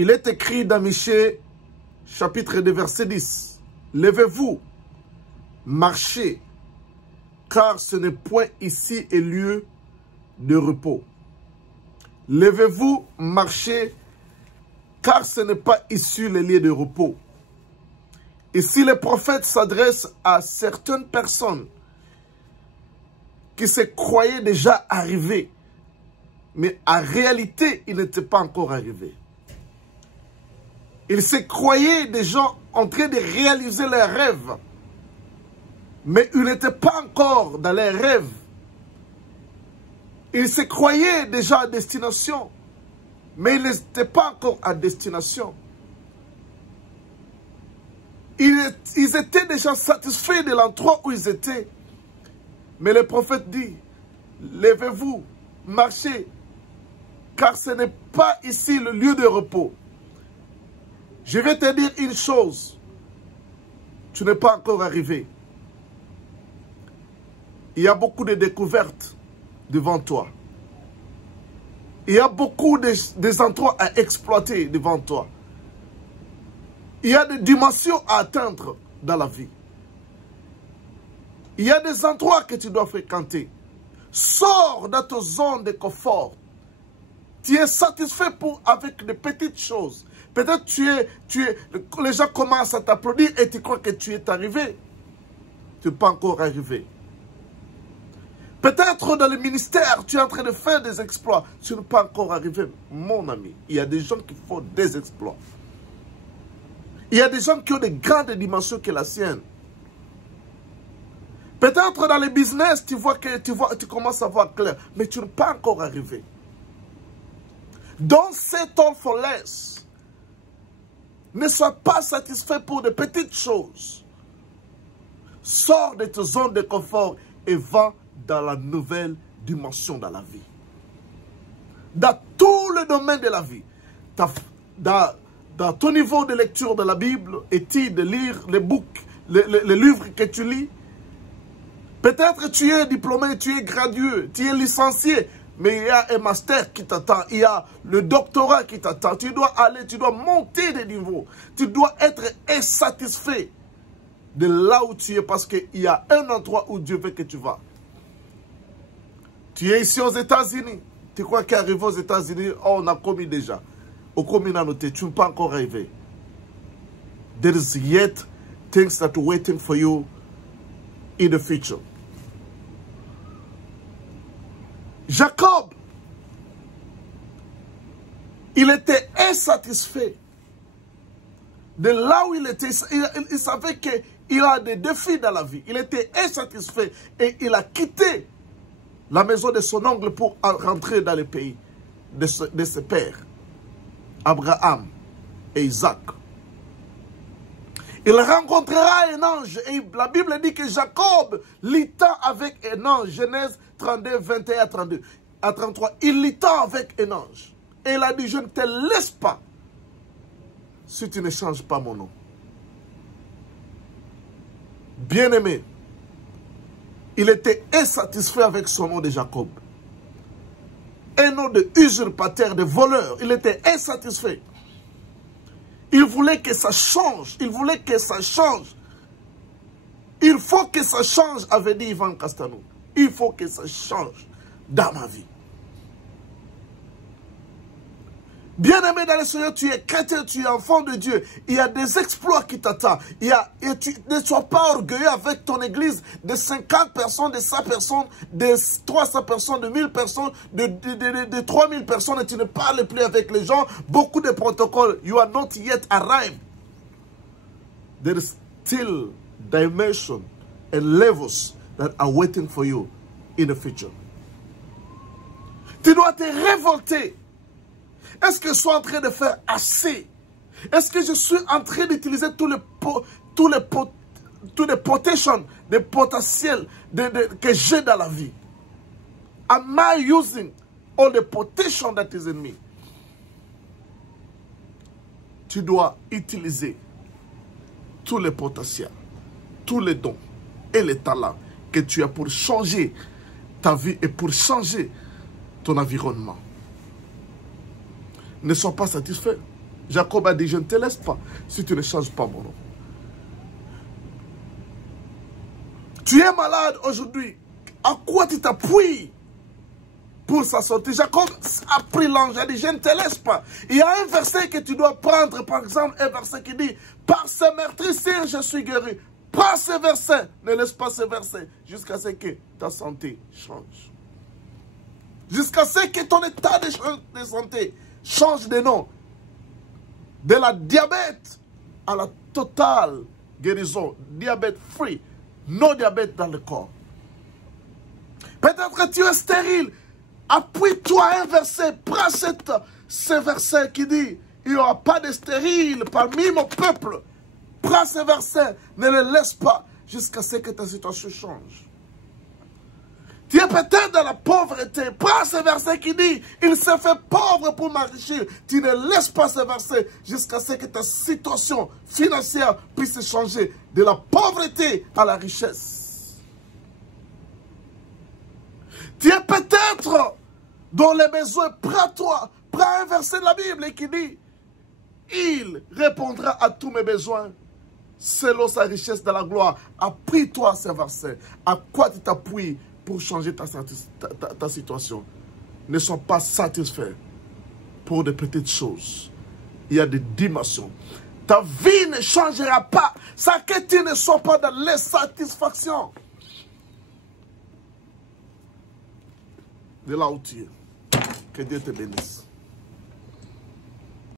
Il est écrit dans Michée, chapitre 2, verset 10. Levez-vous, marchez, car ce n'est point ici un lieu de repos. Levez-vous, marchez, car ce n'est pas ici le lieu de repos. Ici, le prophète s'adresse à certaines personnes qui se croyaient déjà arrivés, mais en réalité, ils n'étaient pas encore arrivés. Ils se croyaient déjà en train de réaliser leurs rêves, mais ils n'étaient pas encore dans leurs rêves. Ils se croyaient déjà à destination, mais ils n'étaient pas encore à destination. Ils étaient déjà satisfaits de l'endroit où ils étaient. Mais le prophète dit, levez-vous, marchez, car ce n'est pas ici le lieu de repos. Je vais te dire une chose, tu n'es pas encore arrivé. Il y a beaucoup de découvertes devant toi. Il y a beaucoup des endroits à exploiter devant toi. Il y a des dimensions à atteindre dans la vie. Il y a des endroits que tu dois fréquenter. Sors de ta zone de confort. Tu es satisfait avec de petites choses. Peut-être les gens commencent à t'applaudir et tu crois que tu es arrivé. Tu n'es pas encore arrivé. Peut-être dans le ministère, tu es en train de faire des exploits. Tu n'es pas encore arrivé, mon ami. Il y a des gens qui font des exploits. Il y a des gens qui ont de grandes dimensions que la sienne. Peut-être dans le business, tu commences à voir clair, mais tu n'es pas encore arrivé. Don't settle for less. Ne sois pas satisfait pour de petites choses. Sors de ta zone de confort et va dans la nouvelle dimension de la vie. Dans tout le domaine de la vie. Dans ton niveau de lecture de la Bible, étude, de lire les livres que tu lis. Peut-être tu es diplômé, tu es gradué, tu es licencié, mais il y a un master qui t'attend, il y a le doctorat qui t'attend. Tu dois aller, tu dois monter de niveau. Tu dois être insatisfait de là où tu es parce qu'il y a un endroit où Dieu veut que tu vas. Tu es ici aux États-Unis. Tu crois qu'arriver aux États-Unis, oh, on a commis déjà. Au communauté, tu n'es pas encore arrivé. There is yet things that are waiting for you in the future. Jacob, il était insatisfait de là où il était. Il savait qu'il a des défis dans la vie. Il était insatisfait et il a quitté la maison de son oncle pour rentrer dans le pays de ses pères, Abraham et Isaac. Il rencontrera un ange. Et la Bible dit que Jacob lutta avec un ange. Genèse 32, 21 à 33. Il lutta avec un ange. Et il a dit, je ne te laisse pas si tu ne changes pas mon nom. Bien-aimé, il était insatisfait avec son nom de Jacob. Un nom de usurpateur, de voleur. Il était insatisfait. Il voulait que ça change. Il voulait que ça change. Il faut que ça change, avait dit Ivan Castanou. Il faut que ça change dans ma vie. Bien-aimé dans le Seigneur, tu es chrétien, tu es enfant de Dieu. Il y a des exploits qui t'attendent. Ne sois pas orgueilleux avec ton église de 50 personnes, de 100 personnes, de 300 personnes, de 1000 personnes, de 3000 personnes et tu ne parles plus avec les gens. Beaucoup de protocoles. You are not yet arrived. There is still dimension and levels that are waiting for you in the future. Tu dois te révolter. Est-ce que je suis en train de faire assez? Est-ce que je suis en train d'utiliser tous les potentiels, des potentiels que j'ai dans la vie? Am I using all the potential that is in me? Tu dois utiliser tous les potentiels, tous les dons et les talents que tu as pour changer ta vie et pour changer ton environnement. Ne sois pas satisfait. Jacob a dit, je ne te laisse pas si tu ne changes pas mon nom. Tu es malade aujourd'hui. À quoi tu t'appuies pour sa santé? Jacob a pris l'ange, a dit, je ne te laisse pas. Il y a un verset que tu dois prendre, par exemple, un verset qui dit, par ces meurtrissures, je suis guéri. Prends ce verset, ne laisse pas ce verset, jusqu'à ce que ta santé change. Jusqu'à ce que ton état de santé change de nom. De la diabète à la totale guérison. Diabète free. Non diabète dans le corps. Peut-être que tu es stérile. Appuie-toi à un verset. Prends ce verset qui dit, il n'y aura pas de stérile parmi mon peuple. Prends ce verset. Ne le laisse pas jusqu'à ce que ta situation change. Tu es peut-être dans la pauvreté. Prends ce verset qui dit, il s'est fait pauvre pour m'enrichir. Tu ne laisses pas ce verset jusqu'à ce que ta situation financière puisse changer de la pauvreté à la richesse. Tu es peut-être dans les besoins. Prends un verset de la Bible qui dit, il répondra à tous mes besoins selon sa richesse de la gloire. Appuie-toi à ce verset. À quoi tu t'appuies pour changer ta situation? Ne sois pas satisfait pour des petites choses. Il y a des dimensions. Ta vie ne changera pas sans que tu ne sois pas dans l'insatisfaction. De là où tu es. Que Dieu te bénisse.